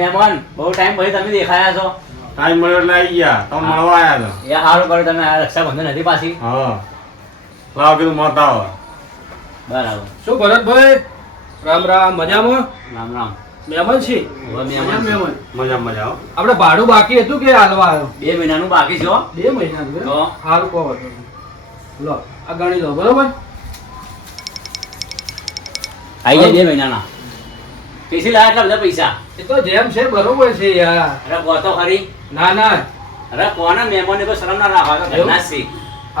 મહેમાન બહુ ટાઈમ પછી તમે દેખાયા છો. ટાઈમ મળ્યો એટલે આવી ગયા. તમે મળવા આવ્યા છો. એ સારું કર્યું તમે આ રક્ષાબંધન હતી પાછી. હા લાવ કીધું મત આવો. બરાબર. શું ભરતભાઈ? રામ રામ. મજામાં? રામ રામ. મહેમાન છે? મહેમાન. મજા મજા હો. આપણે ભાડું બાકી હતું કે હાલવા આવ્યો? 2 મહિનાનું બાકી છે હો. 2 મહિનાનું તો સારું કહો હતો. લો આ ગણી લો બરોબર. આઈ જાય 2 મહિનાના. કેસી લાયા એટલા બધા પૈસા? એ તો જેમ છે બરોબર છે યાર. અરે કહો તો ખરી. ના ના અરે કોના મહેમાનને કોઈ શરમ ના રાખવા તો ઘરના જ છે.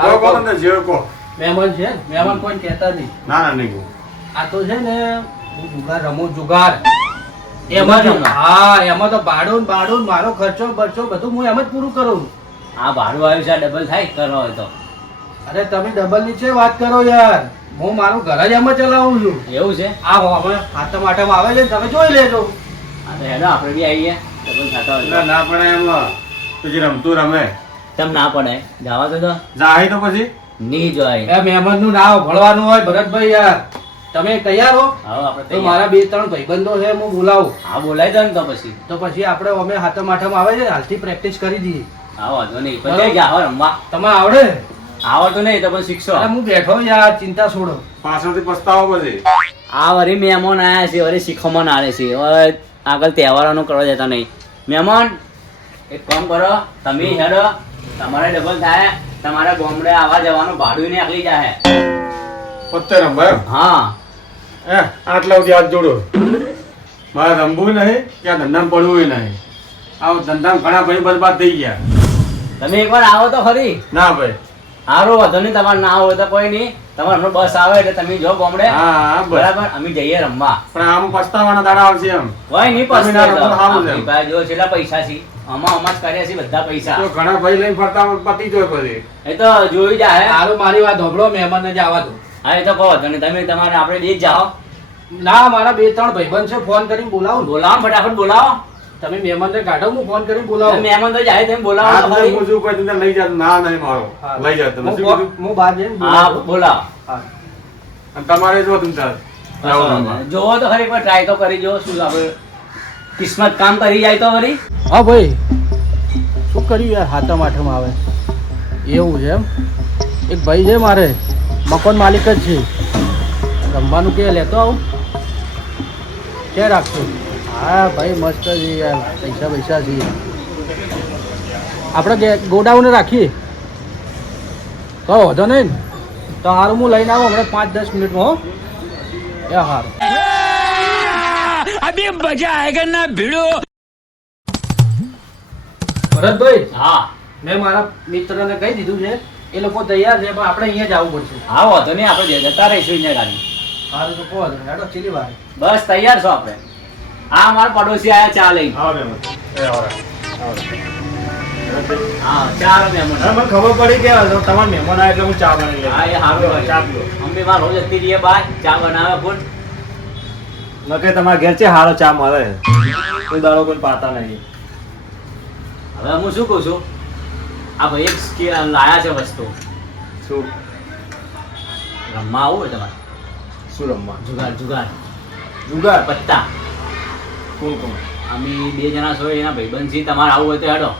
કહો કહો તમને જે કહો. મહેમાન છે મહેમાન કોઈ કહેતા નહીં. ના ના નહીં કહો. આ તો છે ને હું જુગાર રમું જુગાર. જુગાર રમો? હા એમાં તો ભાડું ને બાડું ને મારો ખર્ચો બરચો બધું હું એમ જ પૂરું કરું. આ ભાડું આવ્યું છે ડબલ થાય કરો હોય તો. અરે તમે ડબલ ની છે વાત કરો યાર. હું મારું ઘર જ એમ જ ચલાવું છું. એવું છે? આ હવે હાથમ આઠમ આવે છે ને તમે જોઈ લેજો. હા તો હેડો આપણે બી આવીએ ડબલ થતા હોય એટલે ના પડે એમ પછી રમતું રમે. તમ ના પડે જવા દો તો. જાય તો પછી નહીં જોય. એ મહેમાન નું નામ ભળવાનું હોય ભરતભાઈ યાર. તમે તૈયાર હો? હા આપણે તો તૈયાર. મારા 2-3 ભાઈબંધો છે હું બોલાવું. હા બોલાય દો ને તો પછી. તો પછી આપણે અમે હાથમ આઠમ આવે છે હાલથી પ્રેક્ટિસ કરી દઈએ. હા વાંધો નહીં પછી ગયા આવો રમવા. તમે આવડે? આવડતું નહીં તો પણ શીખશો. અરે હું બેઠો યાર ચિંતા છોડો. પાછળથી પસ્તાવો પછી. આ વળી મહેમાન આવ્યા છે વળી શીખવામાં આવે છે હવે આગળ તહેવારોનું કરવા જતા નહીં. મહેમાન એક કામ કરો તમે હેડો તમારે ડબલ થાય તમારા ગામડે આવવા જવાનું ભાડું ને આખલી જાય. પત્તે રમવા એમ? હા આટલા સુધી હાથ જોડો. મારે રમવું નહીં કે આ ધંધામાં પડવું નહીં. આ ધંધામાં ઘણા ભાઈ બરબાદ થઈ ગયા. તમે એકવાર આવો તો ખરી. ના ભાઈ. સારું વાંધો નહીં તમારે ના હોય તો કોઈ નહીં તમારે હમણાં બસ આવે એટલે તમે જો ગામડે હા બસ. બરાબર અમે જઈએ રમવા. પણ આમ પસ્તાવાના દાડા આવશે એમ. કોઈ નહીં તમે ના રમો તો સારું છે. આપણી પાસે જો છેલ્લા પૈસા છે અમાસ કર્યા છે બધા પૈસા તો ઘણા ભાઈ લઈને ફરતા પતી જોય પછી. એ તો જોઈ જાય. સારું મારી વાત હોભળો મહેમાનને જ આવવા દો. હા એ તો કહો તમે તમારે આપણે બે જ જાઓ. ના મારા 2-3 ભાઈબંધ છે ફોન કરીને બોલાવું. બોલાવો ફટાફટ બોલાવો. તમે મહેમાનને કાઢો હું ફોન કરીને બોલાવું. મહેમાન તો જાય તમે આ બોલાવો તો તમને ખરી. હું શું કહું તમને લઈ જાત ના નહીં મારો. હા. લઈ જાત તમે શું હું કીધું? હું બહાર જઈને હા બોલાવું. બોલાવો. હા. અને તમારે જો તમે ચાલ જોવો તો ખરી પણ ટ્રાય તો કરી જો શું આપણે કિસ્મત કામ કરી જાય તો વળી. હા ભાઈ શું કર્યું યાર હાથમ આઠમ આવે એવું છે એમ. એક ભાઈ છે મારે મકાન માલિક જ છે. રમવાનું કે લેતો આવું ક્યાં રાખશો? હા ભાઈ મસ્ત છે યાર પૈસા છે. આપણે ગોડાઉન રાખીએ તો વધો નહીં ને તો સારું હું લઈને આવું હમણાં 5-10 મિનિટમાં હો. એ સારું. अभी मजा आएगा ना भिड़ो. ભરતભાઈ હા મેં મારા મિત્રને કહી દીધું છે એ લોકો તૈયાર છે પણ આપણે અહીંયા જ આવવું પડશે. હા વાંધો નહીં આપણે જતા રહીશું અહીંયા ગાડી. સારું તો કહો હેડો ચીલી વાર. બસ તૈયાર છો આપણે. હા મારા પડોશી આયા ચા લઈ. આવો બેન. એ આવો. હા ચાલો મહેમાન. મને ખબર પડી કે તમારા મહેમાન આવે એટલે હું ચા બનાવી લઉં. હા એ સારું ચા પીઓ. મમ્મી માં રોજ જતી રહીએ બાર ચા બનાવે ફૂલ. નકે તમારા ઘેર છે હારો ચા મળે. કોઈ દાડો કોઈ પાતા નહીં. હવે હું શું કહું છું આ ભાઈ એક લાયા છે વસ્તુ શું રમવા આવું હોય તમારે. શું રમવા? જુગાર જુગાર જુગાર? પત્તા. કોણ કોણ? અમે 2 જણા છો એના ભાઈબંધ છીએ તમારે આવું હોય તો હેડો.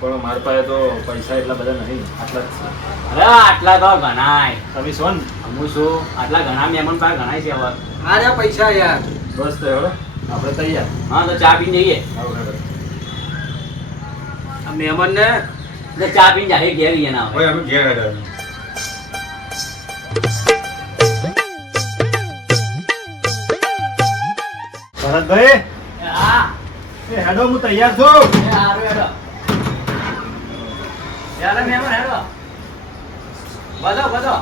પણ મારી પાસે તો પૈસા એટલા બધા નહીં. આટલા જ છે. અરે આટલા તો ગણાય. તમે છો ને? હું શું આટલા ઘણા મહેમાન પાસે ગણાય છે હવે. આજા પૈસા યાર. બસ તો હવે આપણે તૈયાર. હા તો ચા પીને જઈએ. આ મહેમાનને એટલે ચા પીને જાય ઘેર ગયા ના હોય. હવે અમે ઘેર આવ્યા. ભરતભાઈ હા એ હેડો હું તૈયાર છું. એ હારું હેડો. ચાલો મહેમાન હેડો. બધો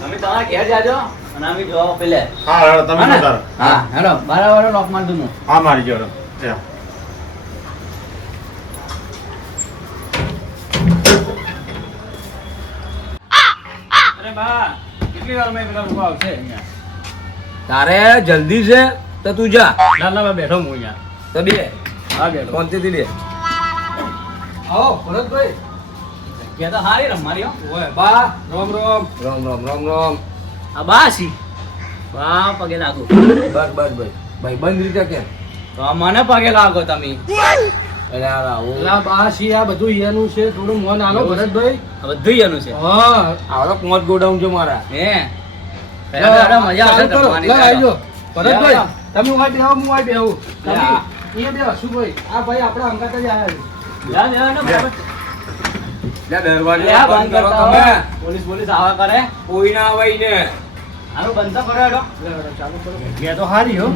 તમે તમારા ઘેર જાજો અને અમે જોવા પેલે. હા હેડો તમે હા ને? ઉતારો. હા હેડો બરાબર લોક માર દઉં હું. હા મારી જોડે. અરે બા કેટલી વાર મેં પેલા લોકો આવશે અહીંયા. તારે જલ્દી છે તો તું જા. ના ના બેઠો હું અહીંયા. તો બે હા બેઠો. શાંતિથી બે. આવો ભરતભાઈ. કે તો હારી રમવાની હો. ઓય બા રોમ રોમ. રામ રામ રામ રામ. આ બાસી બા પગે લાગુ. બસ બસ ભાઈ ભાઈ બંધ રીતે કે તો મને પગે લાગો તમે. અરે યાર આવું અલા બા સી આ બધું ઈયાનું છે, થોડું મોન આલો ભરતભાઈ. આ બધું એનું છે. હા આવો તો 5 ગોડાઉન છે મારા. હે પહેલા તો આડા મજા આવશે ચાલુ કરો. જમવાની. લે આવજો ભરતભાઈ, તમે હું બેહો, હું આ બેહું. લે તમે આ. અહીંયા બેહો હસુભાઈ. આ ભાઈ આપણા અંગાત જ આયા છે. જા, જા, જા, બરાબર. લે દરવાજો લે, આ બંધ બંધ કરો કરતા તમે. હોય. પોલીસ આવા કરે. કોઈ ના આવે ને. હારું બંધ તો કરો હેડો. લે, લે, ચાલુ કરો. જગ્યા તો સારી હો,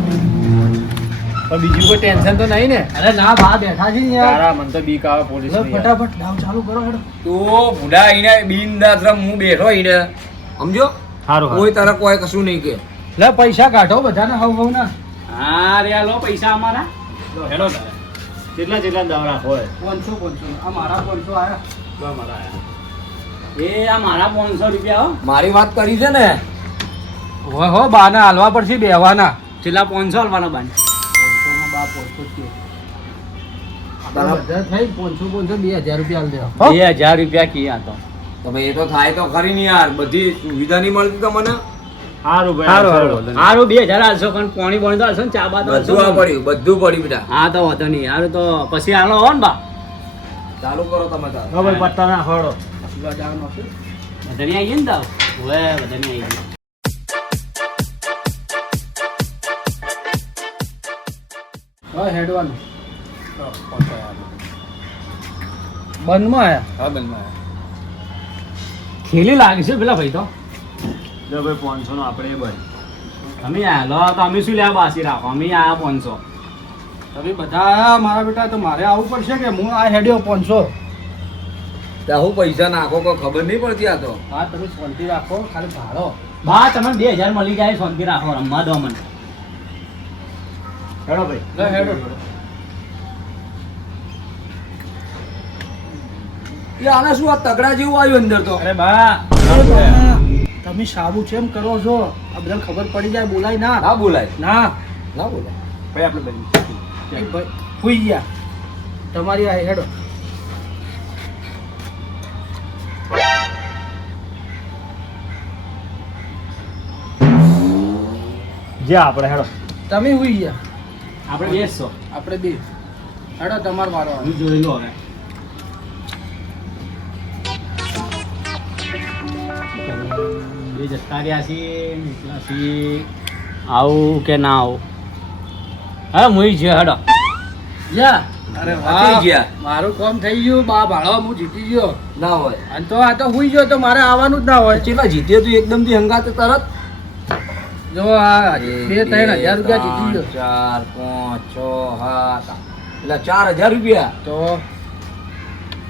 પણ બીજું કોઈ ટેન્શન તો નહીં ને? અરે ના બા બેઠા છે ને યાર. તારા મને તો બીક આવે પોલીસ લે, ફટાફટ દાવ ચાલુ કરો હેડો. તો ભૂડા આઈને બિનદાસ રમ હું બેઠો આઈને. સમજો? સારું કોઈ તારા કોઈ કશું નહીં કે. લે પૈસા કાઢો બધાને હવ હવ ના. હા રે લો પૈસા અમારા. હેડો તારે કેટલા દાવ રાખો હોય? 500 આ મારા 500 આયા. એ આ મારા 500 રૂપિયા હો. મારી વાત કરી છે ને. હોય હો બાને હાલવા પડશે બેહવાના. છેલ્લા 500 આલવાનો બાન. 500 માં બા 500 થયો. તારા- બધા થઈ 500 2000 રૂપિયા આલ દેવા. 2000 રૂપિયા કીયા તો. તમે એ તો થાય તો ખરી ને યાર, બધી સુવિધા નહીં મળતી તો મને. સારું ભાઈ, સારું. હારું 2000 આલશો પણ પાણી તો આલશો ને ચા બા તો આલશો બધું આ ને. પડ્યું, બધું પડ્યું બેટા. હા તો વાંધો નહીં. હારું તો પછી આલો હો ને બા. ચાલુ કરો તમે તાર. હવે પત્તા ના ખોડો. આશીર્વાદ આવવાનો છે. બધાની આવી ગઈ ને તાવ. ઓવે બધાની આવી ગઈ. હવે હેડવાનું. બંધમાં આયા. હા બંધ. ખેલી લાગે છે પેલા ભાઈ તો. જો ભાઈ 500 નો આપણે ભાઈ અમે આલો તો અમે શું લેવા બાસી રાખો. અમે આ 500. તમે બધા આયા મારા બેટા, તો મારે આવવું પડશે કે હું આ હેડ્યો 500. ત્યાં હું પૈસા નાખો કોઈ ખબર નહીં પડતી આ તો. હા તમે શાંતિ રાખો, ખાલી ભાડો. બા તમને 2000 મળી જાય શાંતિ રાખો. રમવા દો મને. હેડો ભાઈ. લે હેડો. એ આને શું આ તગડા જેવું આવ્યું અંદર તો. અરે બા તમે સાબુ કેમ કરો છો? આ બધા ખબર પડી જાય, બોલાય ના. ના બોલાય, ના ના બોલાય. ભાઈ આપણે બની એ ભાઈ હુઈ ગયા. તમારી આ હેડો. જે આપણે હેડો. તમે હુઈ ગયા, આપણે બેસશો. આપણે બે હેડો. તમારો વારો આવે. હું જોઈ લો હવે. બે જતા રહ્યા છીએ નીકળ્યાથી. આવું કે ના આવું? હા મુઈ છે હેડો. યા અરે થઈ ગયા. મારું કામ થઈ ગયું. બા ભાડો હું જીતી ગયો. ના હોય. અને તો આ તો હુઈ ગયો તો મારે આવવાનું જ ના હોય. કેટલા જીત્યો તું એકદમ થી હંગાતે તરત? જો આ 2-3 હજાર રૂપિયા જીતી ગયો. 4 5 6 7 એટલે 4000 રૂપિયા. તો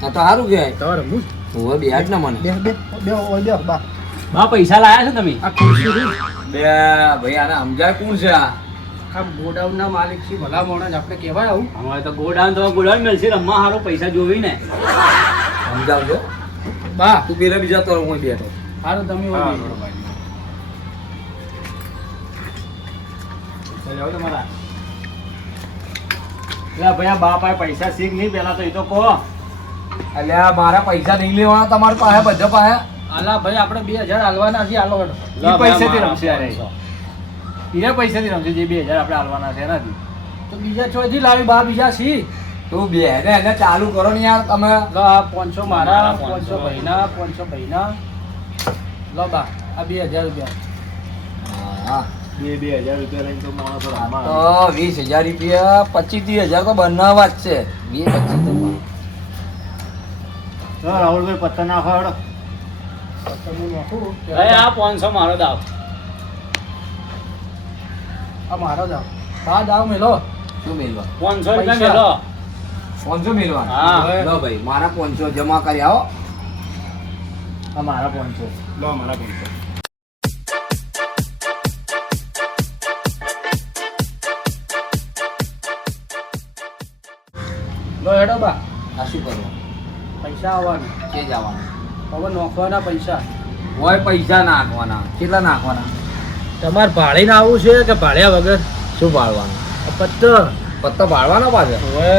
આ તો સારું કહેવાય. તો રમું હવે બેહાડ ને મને. બે બે બે ઓય બે બા. બા પૈસા લાયા છો તમે? આ ખુરશી રહી. બે ભાઈ આને સમજાય કોણ છે આ? આ ગોડાઉન ના માલિક છે, ભલા માણસ આપણે કહેવાય આવું. અમારે તો ગોડાઉન તો ગોડાઉન મળશે. રમવા હારો પૈસા જોવી ને. સમજાવજો. બા તું પેલા બીજા તરફ હું બેઠો. હારું તમે ઓય હા, બે. બરોબર. ચાલો આવો તમારા. એટલે ભાઈ આ બાપ આ પૈસા શીખ નહીં પેલા તો એ તો કહો. અલ્યા મારા પૈસા નહીં લેવાના તમારા પાસે, બધા પાસે. આલા ભાઈ આપણે 2000 હાલવાના છે. હાલો હેડો. એ પૈસાથી રમશે યાર એ. એ પૈસાથી રમશે જે 2000 આપણે હાલવાના છે એનાથી. તો બીજા ચોથી લાવી બા, બીજા સી. તું બે ને એને ચાલુ કરો ને યાર તમે. લો આ 500 મારા, 500 ભાઈના, 500 ભાઈના. લો બા આ 2000 રૂપિયા. હા 2000 રૂપિયા લઈને તો માણસો રમવા તો 20000 રૂપિયા, 25-30,000 તો બનાવવા જ છે. 20-25 તો રાહુલભાઈ પત્તા નાખો હેડો. તમે નાખું. અરે આ 500 મારો દાવ. આ મારો જાવ. બા દાવ મેલો. શું મેળવા? 500 રૂપિયા પૈસા. મેલો. 500 મેળવા? હા. લો ભાઈ મારા 500 જમા કરી આવો. આ મારા 500. લો મારા 500. લો હેડો બા. આ શું કરવાનું? પૈસા આવવાના. કે જવાનું? હવે નોખવાના પૈસા. હોય પૈસા નાખવાના. કેટલા નાખવાના? તમારે ભાડે ના આવવું છે કે ભાડ્યા વગર? શું ભાડવાનું? પત્તર. પત્તા ભાડવાના પાછળ? હવે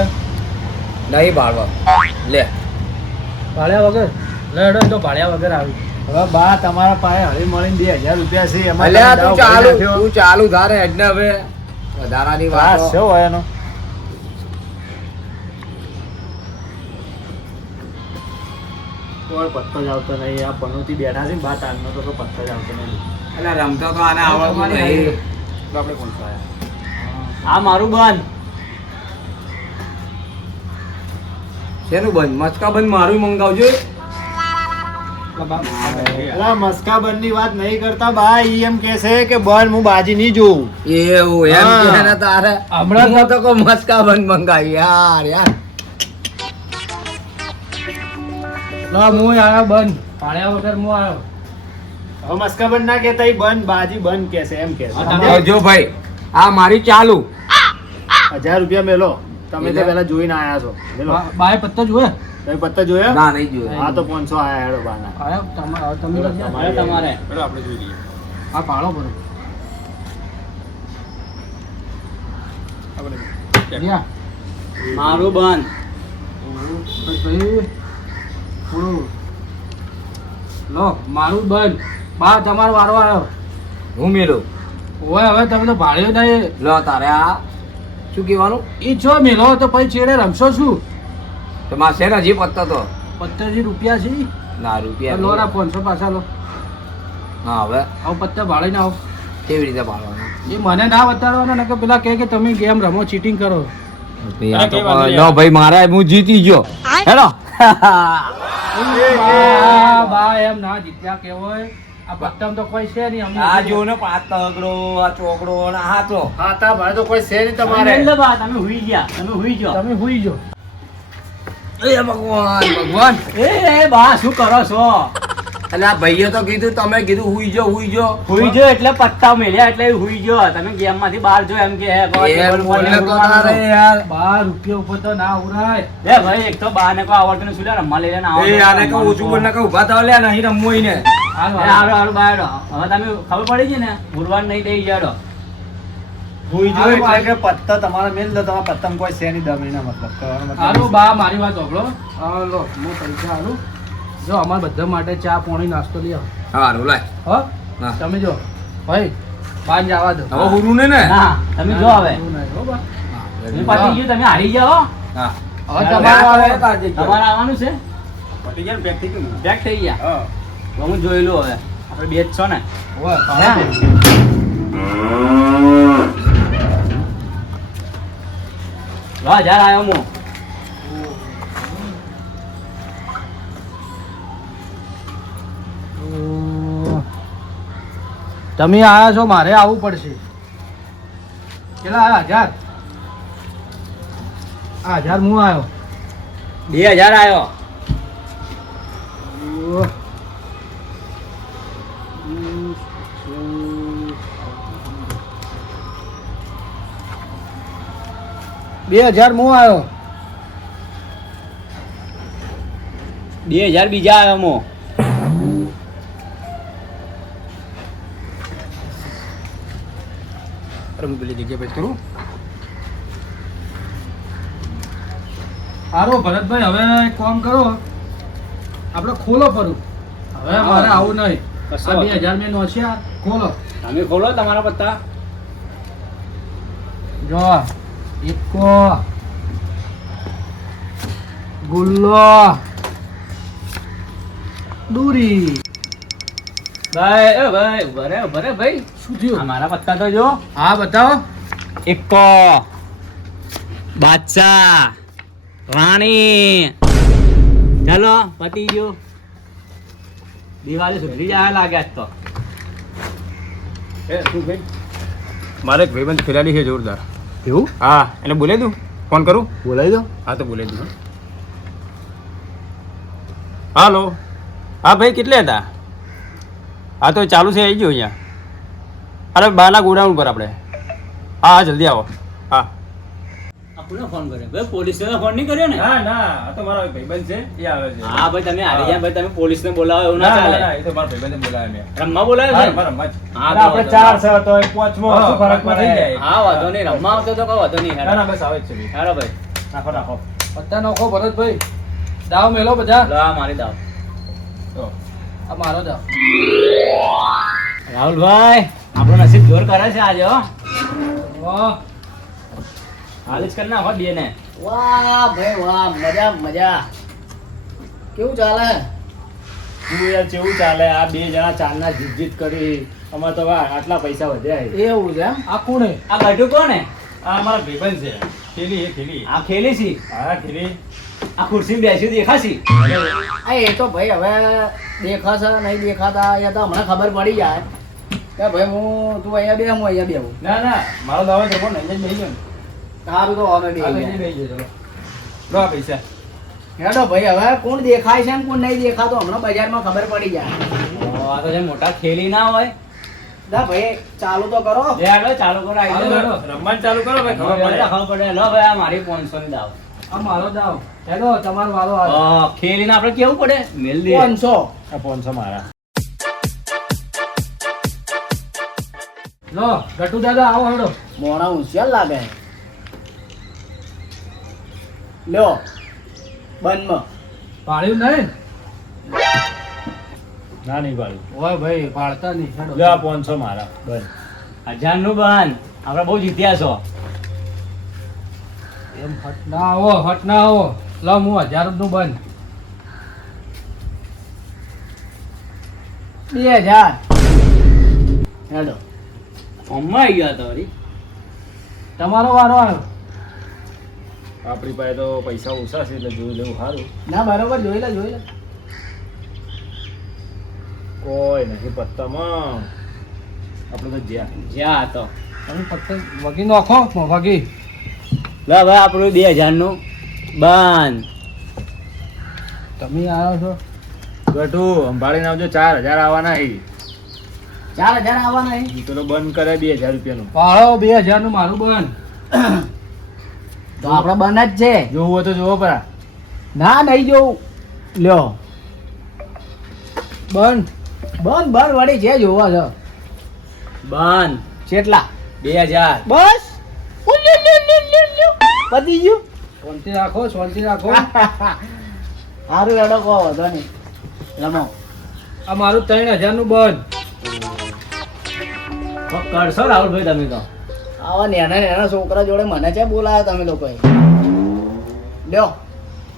નહીં ભાડવા. લે ભાડ્યા વગર. લે હેડો એ તો ભાડ્યા વગર આવી. હવે બા તમારા પાસે હળી મળીને 2000 રૂપિયા છે એમાં અલ્યા તમે તું દાવ ચાલુ ભરી નાખ્યો. તું ચાલુ ધારે હેડને હવે વધારાની ત્રાસ વાત છે હોય એનો. કોઈ પત્તો જ આવતો નહીં. આ પનોતી બેઠા છે ને બા તારનો તો કોઈ પત્તો જ આવતો નહીં. એટલે રમતો તો આને આવડતું નહીં. તો આપણે કોણ ખાયા? આ મારું બંધ. શેનું બંધ? મસ્કા બંધ મારું મંગાવજો. અલા મસ્કા બંધની વાત નહીં કરતા બા. ઈ એમ કહે છે કે બંધ હું બાજી નહીં જોઉં. એવું એમ હા. કે ને તારે હમણાં તો કોઈ મસ્કા બંધ મંગાવી યાર. ના હું આવ્યો બંધ પાડ્યા વગર હું આવ્યો. હવે મસ્કા બંધ ના કહેતા ઈ બંધ બાજી બંધ કહે છે એમ કહે છે. જો ભાઈ આ મારી ચાલુ 1000 રૂપિયા મેલો. તમે તો પેલા જોઈને આયા છો. મેલો બાય પત્તો જોયે તમે પત્તા જોયા? ના નહીં જોયું. હા તો 500 આયા હેડો બાના. આયો તમે તમારે તમારે આપણે જોઈ લઈએ. આ પાડો બરો યા મારું બંધ. ભાઈ થોડું લો મારું બંધ બા તમારો વારો આવ્યો. હું મેલું. ઓય હવે તમે તો ભાડ્યો નહીં. લો તારે આ શું કહેવાનું? ઈ છો મેલો તો પછી છેડે રમશો શું? તો મારે છે ને હજી પત્તો તો 25 રૂપિયા છે. ના રૂપિયા લો નહીં. ના 500 પાછા લો. હા હવે આવો પત્તા ભાડે ના આવો. કેવી રીતે પાડવાનું? એ મને ના બતાડવાના ને કે પેલા કહે કે તમે ગેમ રમો ચીટિંગ કરો. આ તો લો ભાઈ મારા હું જીતી ગયો. હેલો બા એમ ના જીત્યા કેવાય. આ પત્તામાં તો કોઈ છે નહીં. આ જો ને પાત તગડો આ ચોકડો અને આ તો હાતા ભાઈ તો કોઈ છે નહીં તમે તમારે. લઈ લો બા, તમે હુઈ ગયા. તમે હુઈ જાઓ. તમે હુઈ જો. એ ભગવાન ભગવાન. એ બા શું કરો છો? એટલે આ ભાઈએ તો કીધું તમે કીધું હુઈ જો હુઈ જો. હુઈ જો એટલે પત્તા મેલ્યા એટલે હુઈ જો. તમે ગેમ માંથી બહાર જો એમ કે હે કોઈ એમ ટેબલ બોલે પર તો તારે યાર. 12 રૂપિયા ઉપર તો ના ઉરાય. એ ભાઈ એક તો બા ને કોઈ આવડતું નહીં. શું લે રમવા લઈ લે ને આવો એ તો આને કહું ઓછું બોલ ના કહું ઉભા થાવ લે નહીં રમવું હોય ને. હાલ એ હારો હારો બા હેડો. હવે તમે ખબર પડી છે ને ભૂલવાનું નહીં દઈ જાડો. હુઈ જો એટલે કે પત્તા તમારે મેલ દો. તમારા પત્તામાં કોઈ છે નહીં દમીના મતલબ કરવાનો મતલબ. હારું બા મારી વાત સાંભળો. હા લો હું પૈસા હારું. જો અમારા બધા માટે ચા પાણી નાસ્તો લઈ આવો. હારું લાય. હા હા. તમે જો ભાઈ પાંચ જવા દો. હવે હુરું ને ને. ના તમે જો હવે એવું નહીં હો બા. તમે પતી ગયું. તમે હારી જાઓ. હા. હવે તમારે તમારે તમારે આવવાનું છે. પટી ગયા ને પેક થઈ ગયું ને? બેક થઈ ગયા. હા. તો હું જોઈ લઉં હવે. આપણે બે જ છો ને. ઓય, હે? વાહ યાર આવ્યો હું. તમે આયા છો મારે આવવું પડશે. કેટલા આવ્યા? 1000 હું આવ્યો. 2000 આવ્યો. બે 2000 હું આવ્યો. 2000 બીજા આવ્યો હું. હું પેલી જગ્યા પર કરું. સારું ભરતભાઈ હવે એક કામ કરો આપણે ખોલો ફરું. હવે મારે આવું નહીં. કશો આ વાંધો 2000 મેં નોચ્યા ખોલો. તમે ખોલો તમારા પત્તા. જો એકો ગુલ્લો દૂરી. ભાઈ એ ભાઈ ઉભા રે ભાઈ. શું થયું? આ મારા પત્તા તો જો. હા બતાવો. એકો બાદશાહ રાણી. ચાલો પતી ગયો. દિવાળી સુધરી જાય લાગે આજ તો. એ શું ભાઈ? મારે એક ભાઈબંધ ફેરાલી છે જોરદાર. એવું હા એને બોલાવી દઉં? ફોન કરું? બોલાવી દો. હા તો બોલાવી દઉં. હાલો. હા ભાઈ કેટલે હતા? હા તો ચાલુ છે આવી ગયો અહીંયા. અરે બાના ગોડાઉન પર આપણે. હા હા જલ્દી આવો. હા. આપણને ફોન કર્યો ભાઈ. પોલીસને ફોન નહીં કર્યો ને? ના ના આ તો મારો ભાઈબંધ છે એ આવે છે. હા ભાઈ તમે હારી જાય ભાઈ. તમે પોલીસને બોલાવો એવું ના ચાલે. એ તો મારો ભાઈબંધે બોલાવ્યા મેં. રમવા બોલાવ્યો છે? રમવા જ. હા અને આપણે તો ચાર છે તો એક પાંચમો શું ફરકમાં થઈ જાય. હા વાંધો નહીં. રમવા આવતો તો કહો વાંધો નહીં. ના ના બસ આવે જ છે ભાઈ. હાલો ભાઈ. નાખો નાખો. પત્તા નાખો ભરતભાઈ. દાવ મેલો બધા. લો આ મારી દાવ. તો આ મારો દાવ. રાહુલભાઈ આપણો નસીબ જોર કરે છે આજે હો. વાહ હાલ જ કરી નાખો બે ને. વાહ ભાઈ વાહ મજા મજા. કેવું ચાલે? તું યાર કેવું ચાલે આ બે જણા ચારના જીત કરી અમારે તો વાહ આટલા પૈસા વધ્યા છે. એવું છે એમ આ કોણે આ ગઢુ કોને? આ અમારા ભાઈબંધ છે ખેલી એ ખેલી આ ખેલી છી. હા ખીરી આ ખુરશી બેસ્યું દેખાશી. આ એ તો ભાઈ હવે દેખાશે નહીં દેખાતા એ તો હમણાં ખબર પડી જાય કે ભાઈ તું અહીંયા બે હું અહીંયા બેહું ના ના મારો દાવા જમો ને અહીંયા જ બેસી ગયો ને. સારું તો હવે આ બેસી બે બેસી જજો. લો આ પૈસા હેડો ભાઈ હવે કોણ દેખાય છે ને કોણ નહીં દેખાતો હમણાં બજારમાં ખબર પડી જાય આ તો જે મોટા ખેલી ના હોય. ના ભાઈ ચાલુ તો કરો લે હાલો ચાલુ કરો આવી હાલો, જાઓ. હાલો, રમવાનું ચાલુ કરો ભાઈ ખબર પડે ખબર પડે. લો ભાઈ આ મારી 500 ની દાવ. આ મારો દાવ હેડો તમારો વારો આવે ખેલીને આપણે કેવું પડે મેલ દે. 500 આ 500 મારા. લો ગટુ દાદા આવો હેડો. મોણા હોશિયાર લાગે લ્યો બંધમાં પાડ્યું નહીં ના નહીં ભાડું. ઓય ભાઈ પાડતા નહીં હેડો. લે આ 500 મારા બસ. 1000 નું બંધ. આપણે બહુ જીત્યા છો. એમ હટ ના આવો હટ ના આવો. લો હું 1000 નું બંધ. 2000 હેડો ફોર્મમાં આવી ગયા તો વળી. તમારો વારો આવ્યો. આપણી પાસે તો પૈસા ઓછા છે એટલે જોઈ લેવું સારું. ના બરોબર જોઈ લે કોઈ નથી પત્તામાં આપણે તો જ્યાં જ્યાં હતો. તમે ફક્ત વગી નાખો વગી. લો ભાઈ આપણું 2000 નું બંધ. તમે આવ્યો છો ગઠું સંભાળીને આવજો 4000 આવવાના છે. 4000 આવવાના હે? ઈ પેલો બંધ કરે 2000 રૂપિયાનું. પાડો 2000 નું મારું બંધ. તો આપણે બંધ જ છે જોવું હોય તો જોવો પરા. ના નહીં જોવું લ્યો બંધ. બંધ વળી છે જોવા છે બંધ. કેટલા 2000. બસ પતી ગયું શાંતિ રાખો શાંતિ રાખો. સારું હેડો કહો વધો નહીં રમો આ મારું 3000 નું બંધ. કરશો રાહુલભાઈ તમે તો. આવા નાના છોકરા જોડે મને છે બોલાયા તમે લોકોએ લ્યો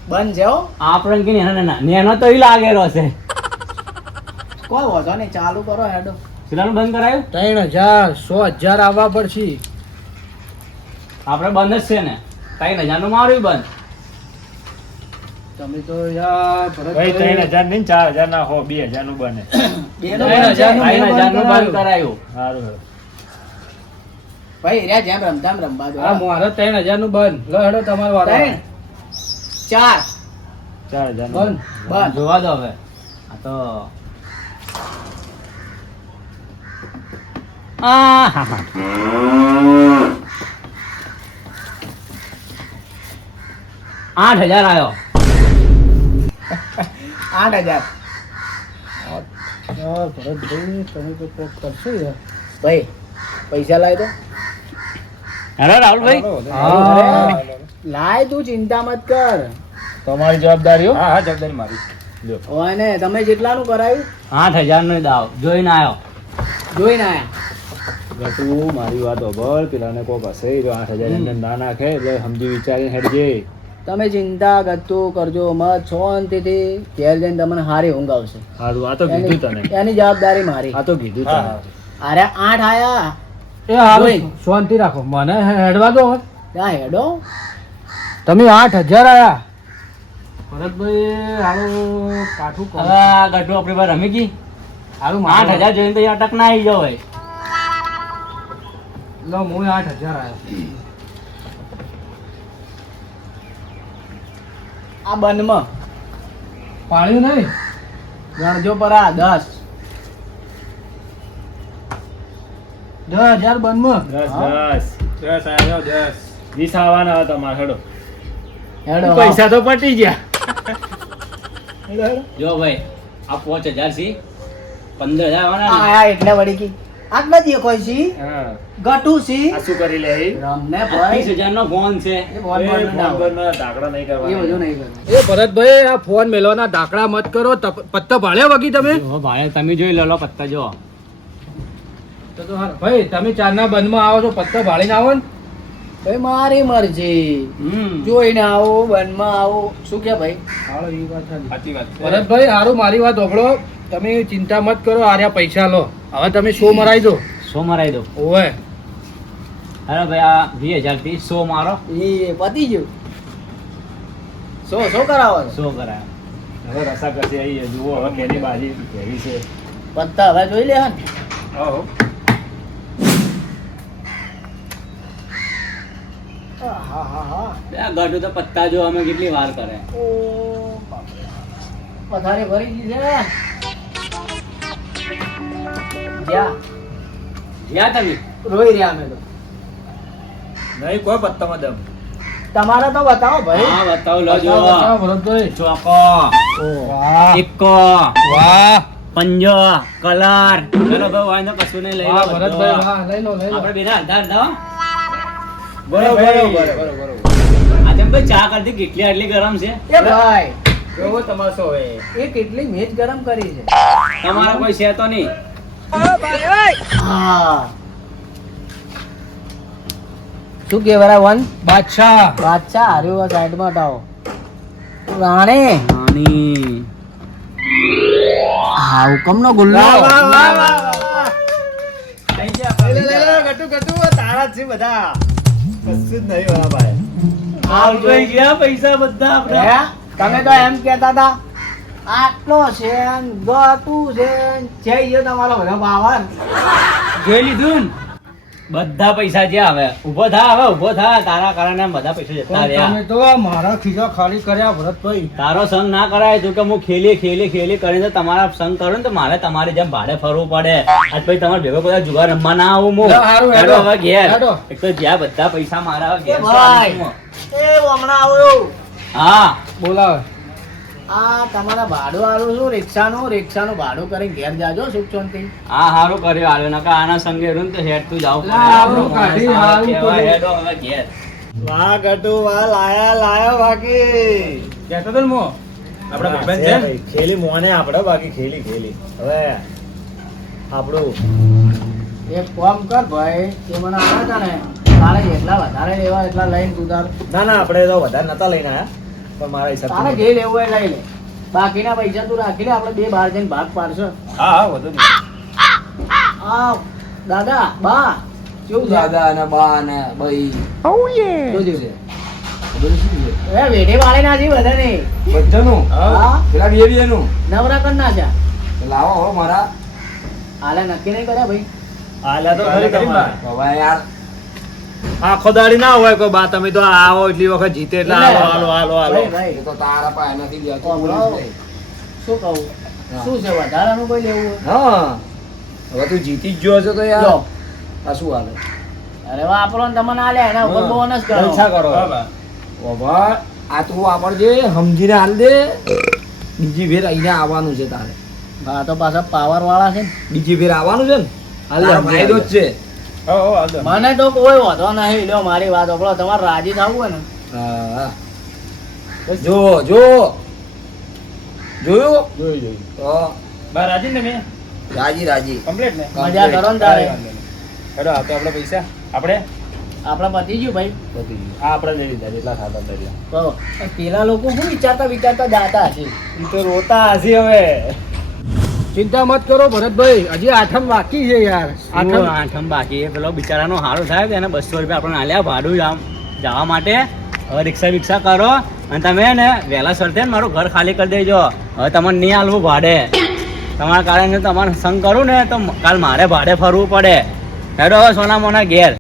બંધ છે હો આપણે કે નેનો તો ઈ લાગેલો છે. કોઈ વધો નહીં ચાલુ કરો હેડો પેલાનું બંધ કરાયું. 3000 100,000 આવવા પડશે. આપણે બંધ જ છે ને. 3000 નું મારું બંધ. તમે તો યાર ભાઈ 3000 નહીં 4000 ના હો 2000 નું બને. બેનો 3000 નું મેં 3000 નું બંધ બંધ કરાયું. સારું હેડો. ભાઈ રહ્યા જેમ રમતા એમ રમવા દો આ મારે 3000 નું બંધ. લો હેડો તમારો વારો. 3 4 4000 નું બંધ. બંધ જોવા દો હવે. આ તો આ હા હા. 8000 આવ્યો. 8000 યાર ભરતભાઈ તમે તો કોક કરશો યાર. ભાઈ પૈસા લાય તો હેલો રાહુલભાઈ. હા. લાય તું ચિંતા મત કર તમારી જવાબદારી હો. હા હા જવાબદારી મારી લ્યો. હોય ને તમે જેટલાનું કરાયું 8000 નો દાવ જોઈને આવ્યો. જોઈને આયા ગટુ મારી વાત હોભળ પેલાને કોક હશે જો 8000 એમને ના નાખે એટલે સમજી વિચારીને હેડજે. તમે ચિંતા કરતું કરજો મત શાંતિથી ઘેર જઈને તમને હારી ઊંઘ આવશે સારું આ તો કીધું તને. એની જવાબદારી મારી આ તો કીધું હા, તને. અરે 8 આયા એ હારું જોઈ. શાંતિ રાખો મને હેડવા દો હવે. ત્યાં હેડો તમે 8000 આયા ભરતભાઈ હારું કાઠું કહો. હવે આ ગઢો આપણી પાસે રમી ગઈ. હારું 8000 જોઈને તો અટક ના આવી જાવ ભાઈ. લો હું 8000 આયા. આ બંધમાં પાડ્યું નહીં. ગણજો પરા 10 10,000 બંધમાં. 10 10 આવ્યો 10 20 આવવાના હતા તમારે હેડો. હેડો પૈસા તો પટી ગયા. જો ભાઈ આ 5000 છે. 15000 આવવાના ને. આયા એટલે વળી કી આટલા જ કોઈ છી હા ગટુ છી આ શું કરી લે એ? રમને ભાઈ 30000 નો ફોન છે. એ બોલ બોલ એ ના ફોન પર ધાકડા નહીં એ બધું કરવાના. નહીં કરવું એ ભરતભાઈ આ ફોન મેલવાના દાખલા મત કરો. પત્તા ભાળ્યા વગી તમે જો ભાઈ તમે જોઈ લો પત્તા જો. તો હારું. ભાઈ તમે ચારના બંધમાં આવો છો પત્તા ભાળીને આવો ને ભાઈ મારી મરજી હમ જોઈને આવો વનમાં આવો શું કે ભાઈ હાલો એ વાત સાચી. સાચી વાત છે. ભરતભાઈ હારું મારી વાત સાંભળો, તમે ચિંતા મત કરો, આર્યા પૈસા લો, હવે તમે શો મરાઈ દો. સો મરાઈ દો. ઓવે અરે ભાઈ આ 20,000 થી સો મારો. એ પતી ગયું. શું કરાવો છો? સો કરાય. હવે રસાકસી આવી છે. જુઓ હવે કેની બાજી કેવી છે. પત્તા હવે જોઈ લે હે ને. આવો. હા હા હા આ ગાડું તો પત્તા જો અમે કેટલી વાર કરે. ઓ બાપરે. પથારી ભરી ગઈ છે. જ્યાં જ્યાં તમે રોઈ રહ્યા અમે તો. નહીં કોઈ પત્તામાં દમ. તમારે તો બતાવો ભાઈ. હા બતાવો લો જો. બતાવો, ભરતભાઈ. ચોકો, વાહ ઇક્કો, વાહ પંજો, કલર. ચલો ભાઈ વાંધો કશું નહીં લઈ લો વાહ બધું. ભરતભાઈ, વાહ લઈ લો લઈ લો. આપણે બેના અડધા અડધા. બરોબર બરોબર આજે ભાઈ ચા કરતી કેટલી આટલી ગરમ છે. એ ભાઈ કેવો તમાશો હોય. એ કેટલી મેચ ગરમ કરી છે. તમારા કોઈ છે તો નહીં. હા શું કેવરા વન બાદશાહ બાદશાહ હાર્યો સાઈડમાં હટાવો. રાણી નાની. હા હુકમનો ગુલ્લો. તારા જ છે બધા. કશું જ નહીં વાળા ભાઈ. આવઈ ગયા પૈસા બધા આપણે. હે? તમે તો એમ કહેતા હતા આટલો છે ને ગતું છે ને જઈ ગયો તમારો બધો પાવર. જોઈ લીધું ને? બધા પૈસા જે આવે ઉભો થા, હવે ઉભો થા. તારા કારણે બધા પૈસા જતા પણ રહ્યા. તમે તો મારા ખીચા ખાલી કર્યા ભરતભાઈ. તારો સંગ ના કરાય તું કે હું ખેલી કરીને તો તમારા સંગ કરું ને તો મારે તમારી જેમ ભાડે ફરવું પડે. આજ પછી તમારે ભેગો કોઈ જુગાર રમવા ના આવું હું. લે, હારું, હેડો. હેડો હવે ઘેર. હેડો. એક તો જ્યાં બધા પૈસા મારા હવે ઘેર એ ભાઈ. શું? એ હમણાં આવ્યો. હા બોલાવે. આ તમારા ભાડું આલું છું રિક્ષાનું ભાડું કરીને ઘેર જાજો સુખ શાંતિ. હા હારું કર્યું આલ્યો નકા આના સંગે રહ્યું ને તો હેડ તું જાવ લા, આપણું કાઢી હારું કર્યું. હેડો હવે ઘેર. વાહ ગટુ વાહ લાયા બાકી. કહેતો તો ને મો આપણા ભાઈબંધ છે ને? ખેલી મોને આપણે બાકી ખેલી હવે આપણું એક કામ કર ભાઈ એ મને આવ્યા હતા ને તારે જેટલા વધારે લેવા એટલા લઈને તું તાર ના આપણે તો વધારે નતા લઈને આયા પણ મારા તારે હિસાબ જે લેવું હોય લઈ લે. બાકીના પૈસા તું રાખી લે, આપણે બે બહાર જઈને ભાગ પાડશો. હા હા વધુ નહીં. આ દાદા બા કેવું છે? દાદા અને બા અને ભાઈ શું થયું છે? એ વેઢે વાળે ના છે બધા ને. બધાનું હા પેલા બે નું નવરા કર ના છે. લાવો હો મારા. હાલે નક્કી નહીં કર્યા ભાઈ. આલ્યા તો ખરી તમારે. હવે યાર આખો દાડી ના હોય કોઈ બા તમે તો આવો એટલી વખત જીતે એટલે હાલો ભાઈ, ભાઈ, એ તો તારા પાસે નથી લેતો હમણાં શું કહું શું છે વધારાનું કોઈ લેવું હોય? હા હવે તું જીતી જ ગયો છે તો યાર લો. આ શું હાલે અરે વાપરો ને તમને આલે એના ઉપર બોનસ કરો. જલસા કરો હા બા. બાબા આ તું વાપરજે સમજીને હાલ દે. બીજી ફેર અહીંયા આવવાનું છે તારે. હા તો પાછા પાવર વાળા છે ને. બીજી ફેર આવવાનું છે ને હાલ તારો ફાયદો જ છે. હો હો આવજો. મને તો કોઈ વાંધો નહીં. લ્યો મારી વાત સાંભળો. તમારે રાજી થવું હોય ને હા જો જોયું જોઈ તો બા રાજી ને મેં રાજી રાજી કમ્પ્લીટ ને? મજા કરો ને તારે. હેડો આ તો આપણે પૈસા આપણે આપડે પતી ગયું ભાઈ. બધી ગયું. આ આપણે લઈ લીધા જેટલા ખાતા લઈ લીધા. તો પેલા લોકો શું વિચારતા જાતા હશે. ઈ તો રોતા હસી હવે. ચિંતા મત કરો ભરતભાઈ, હજી આઠમ બાકી છે યાર. આઠમ આઠમ બાકી એ પેલો બિચારાનો હારું થાય તો એને 200 રૂપિયા આપણને આલ્યા ભાડું જવા માટે. હવે રિક્ષા કરો અને તમે ને વહેલા સરતે ને મારું ઘર ખાલી કરી દેજો. હવે તમને નહીં આલવું ભાડે. તમારા કારણે તમારે સંગ કરું ને તો કાલ મારે ભાડે ફરવું પડે. હેડો હવે સોના મોના ઘેર.